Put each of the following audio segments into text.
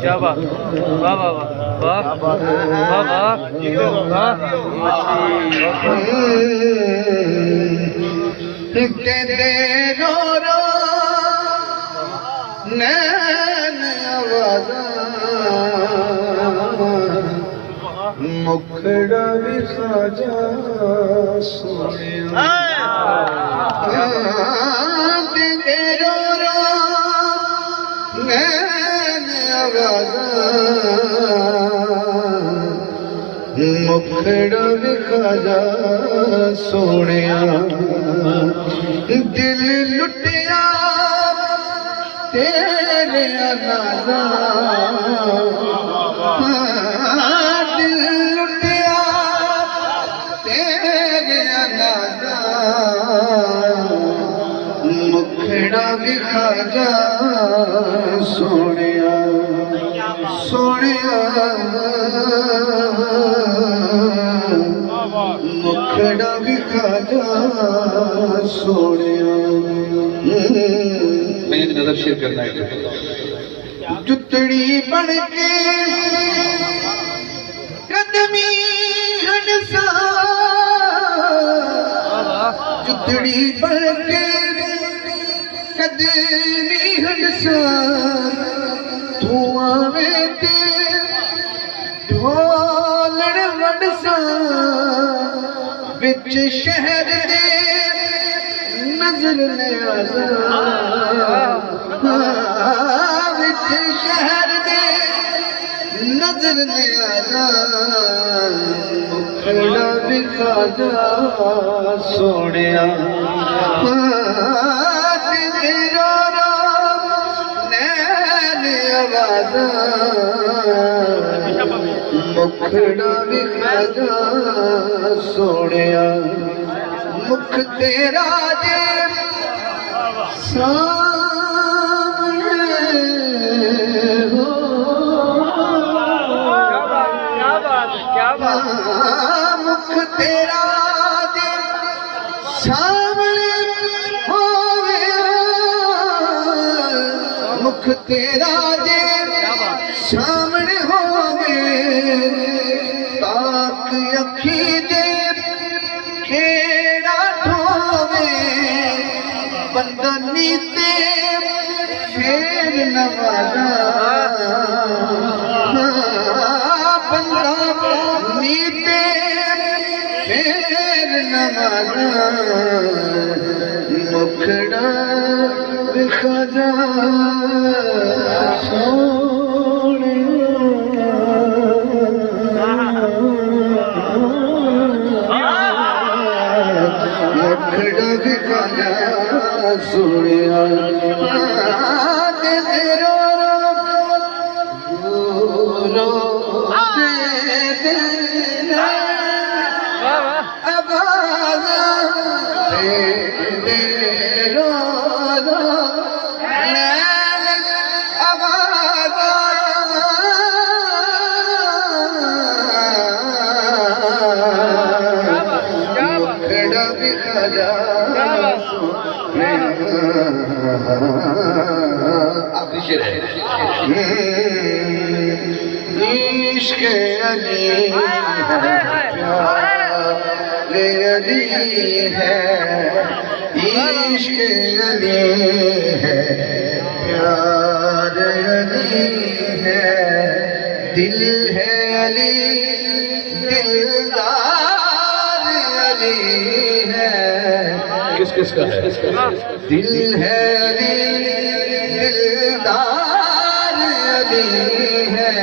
क्या बात, वाह वाह वाह वाह वाह वाह तेरे रो रो नैन आवाज़ा मुखड़ा भी खाजा सोनिया तेरे रो रो नैन आवाज़ा मुखड़ा भी खाजा सोनिया दिल लुटिया तेरे नाज़ा दिल लुटिया तेरे नाज़ा मुखड़ा भी खाजा सोनिया सोनिया मुखड़ा भी खाजा सोनिया मैं नजर शेयर करना है जुतड़ी बन के कदमी हंसा जुतड़ी बन के कदमी हंसा तू आवे ते ढोलड़ वंडसा बिच शहर दे नजर ने आजा बिच शहर दे नजर ने आजा मुखड़ा भी खाजा सोनिया रो रो नैन आवाज़ा मुखड़ा भी खाजा सोनिया मुख तेरा जे सामने हो क्या बात, मुख तेरा जे सामने होवे मुख तेरा जे सामने होवे ताक अखी दे केड़ा ठोवे बंदनी ते फेर नवाजा बंदनी ते फेर नवाजा मुखड़ा भी खाजा मुखड़ा भी खाजा सोनिया तेरे रो रो दे देना आवाज़ा तेरे रो रो नैन आवाज़ा मुखड़ा भी खाजा आखिरी शेर है इश्क़ अली अली है इश्क़ अली है प्यार अली है दिल है अली दिलदार अली है किस किस का है दिल है अली दिलदार अली है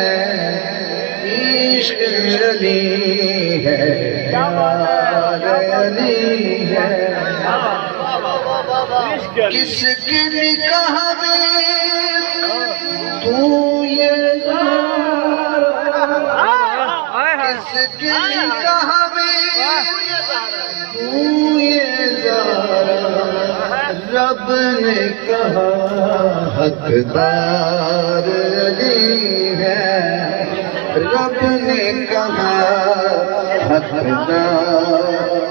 इश्क़ अली है प्यार अली है किसके निकाह में तू ये किसके निकाह में तू ये रब ने कहा हकदार अली है रब ने कहा हकदार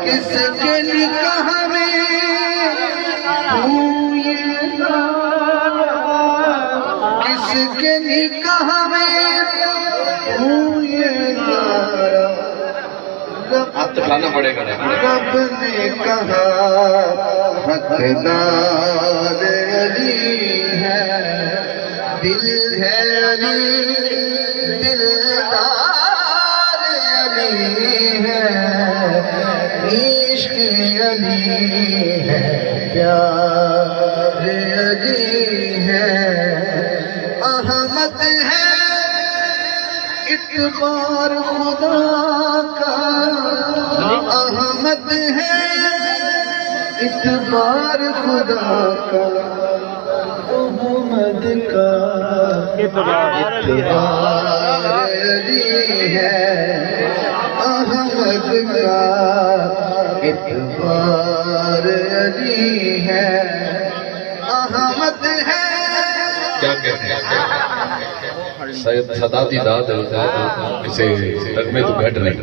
किसके निकाह में तू ये के निकाह में हूँ ये नारा, हाथ तो लाना पड़ेगा ना। रब ने कहा हकदार अली है, दिल है अली, दिलदार अली है, इश्क अली है, प्यार अली है, अहमद है इतबार खुदा का, अहमद है इतबार खुदा का, अहमद का इतबार अली है, अहमद का इतबार अली है, अहमद है। क्या कहते हैं सैयद सदाती दाद इसे नगमे तो घट नहीं।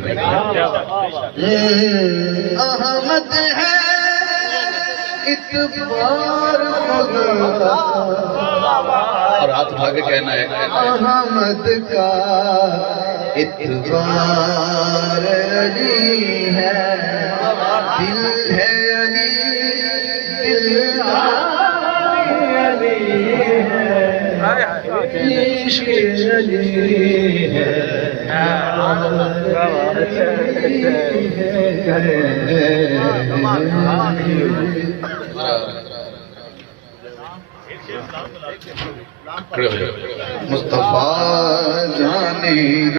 अहमद है इतबार खुदा, और हाथ उठा के कहना है अहमद का इतबार अली है, दिल है अली, दिलदार अली है, इश्क अली है, खड़े हो जाओ। मुस्तफा जाने